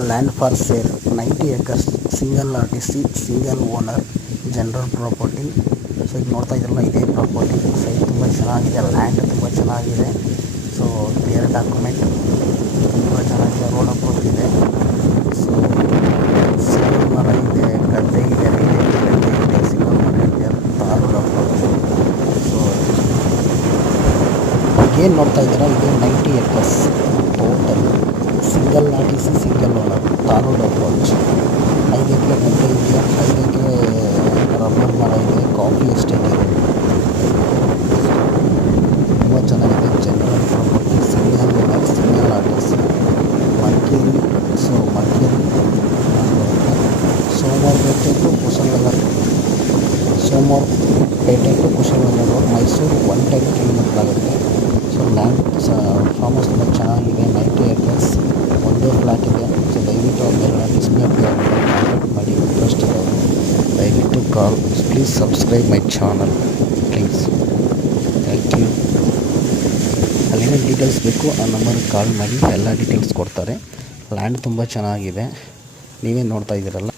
Land for sale 90 acres single RTC single owner general property. So ಈಗ ನೋಡ್ತಾ ಇದ್ರಲ್ಲ ಇದೇ ಪ್ರಾಪರ್ಟಿ. ಸೈಟ್ ತುಂಬ ಚೆನ್ನಾಗಿದೆ, ಲ್ಯಾಂಡ್ ತುಂಬ ಚೆನ್ನಾಗಿದೆ. ಸೊ ಕ್ಲಿಯರ್ ಡಾಕ್ಯುಮೆಂಟ್ ತುಂಬ ಚೆನ್ನಾಗಿದೆ, ರೋಡ್ ಅಪ್ರೋಚ್ ಇದೆ. ಸೊ ಸಿಂಗಲ್ ಮರ ಇದೆ, ಗದ್ದೆ ಇದೆ, ಗದ್ದೆ ಇದೆ, ಸಿಂಗಲ್ ಮರ ಇದೆ, ರೋಡ್ ಅಪ್ರೋಚ್. ಸೊ ಏನು ನೋಡ್ತಾ ಇದ್ದೀರಾ, ಇದು 90 acres total single RTC single owner, road approach. 5 ಎಕರೆ ಗದ್ದೆ ಇದೆ, 5 ಎಕರೆ ರಬ್ಬರ್ ಮರ ಇದೆ, ಕಾಫಿ ಎಸ್ಟೇಟ್ ಇದೆ. ತುಂಬ ಚೆನ್ನಾಗಿದೆ, general property, single owner, single RTC. Madikeri. So Madikeri Somwarpet to Kushalnagar, Somwarpet to Kushalnagar road, Mysuru 110 kilometre ಆಗುತ್ತೆ. ಸೊ ಲ್ಯಾಂಡ್ ಫಾರ್ಮ್ ಹೌಸ್ ತುಂಬ ಚೆನ್ನಾಗಿದೆ, 90 acres, ಒಂದೇ ಫ್ಲ್ಯಾಟ್ ಇದೆ. ಸೊ ದಯವಿಟ್ಟು ಅವ್ರನ್ನೆಲ್ಲ ಡಿಸ್ಪ್ಲೇ ಕಾಂಟ್ಯಾಕ್ಟ್ ಮಾಡಿ, ಇಂಟ್ರೆಸ್ಟ್ ಇರೋರು ದಯವಿಟ್ಟು call. Please subscribe my channel please. Thank you. ಅಲ್ಲೇನೇ ಡೀಟೇಲ್ಸ್ ಬೇಕು ಆ ನಂಬರ್ಗೆ ಕಾಲ್ ಮಾಡಿ, ಎಲ್ಲ ಡೀಟೇಲ್ಸ್ ಕೊಡ್ತಾರೆ. ಲ್ಯಾಂಡ್ ತುಂಬ ಚೆನ್ನಾಗಿದೆ, ನೀವೇ ನೋಡ್ತಾ ಇದ್ದೀರಲ್ಲ.